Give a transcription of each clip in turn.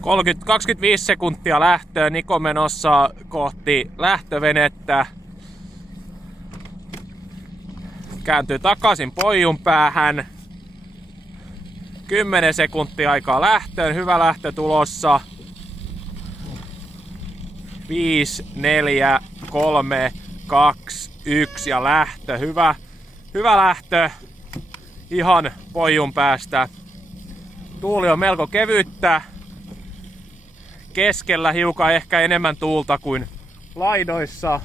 25 sekuntia lähtöä. Niko menossa kohti lähtövenettä. Kääntyy takaisin poijun päähän. 10 sekuntia aikaa lähtöön. Hyvä lähtö tulossa. 5, 4, 3, 2, 1 ja lähtö. Hyvä lähtö. Ihan poijun päästä. Tuuli on melko kevyttä. Keskellä hiukan ehkä enemmän tuulta kuin laidoissa.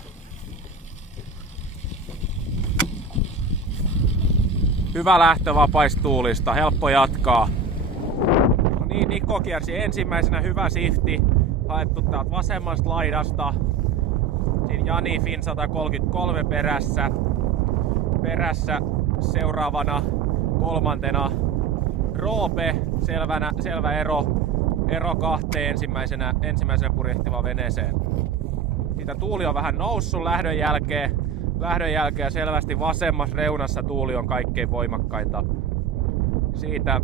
Hyvä lähtö vapaistuulista, helppo jatkaa. No niin, Niko kiersi ensimmäisenä, hyvä sifti. Haettu täältä vasemmasta laidasta. Siinä Jani Fin 133 perässä. Seuraavana kolmantena Roope, selvä ero kahteen ensimmäisenä purjehtiva veneeseen. Siitä tuuli on vähän noussut lähdön jälkeen ja selvästi vasemmassa reunassa tuuli on kaikkein voimakkainta. Siitä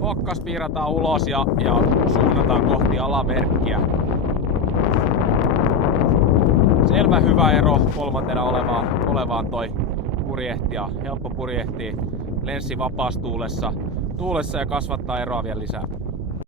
okkas piirataan ulos ja suunnataan kohti alaverkkiä. Selvä hyvä ero kolmantena olevaan toi purjehtija. Helppo purjehtia lenssi vapaastuulessa ja kasvattaa eroa vielä lisää.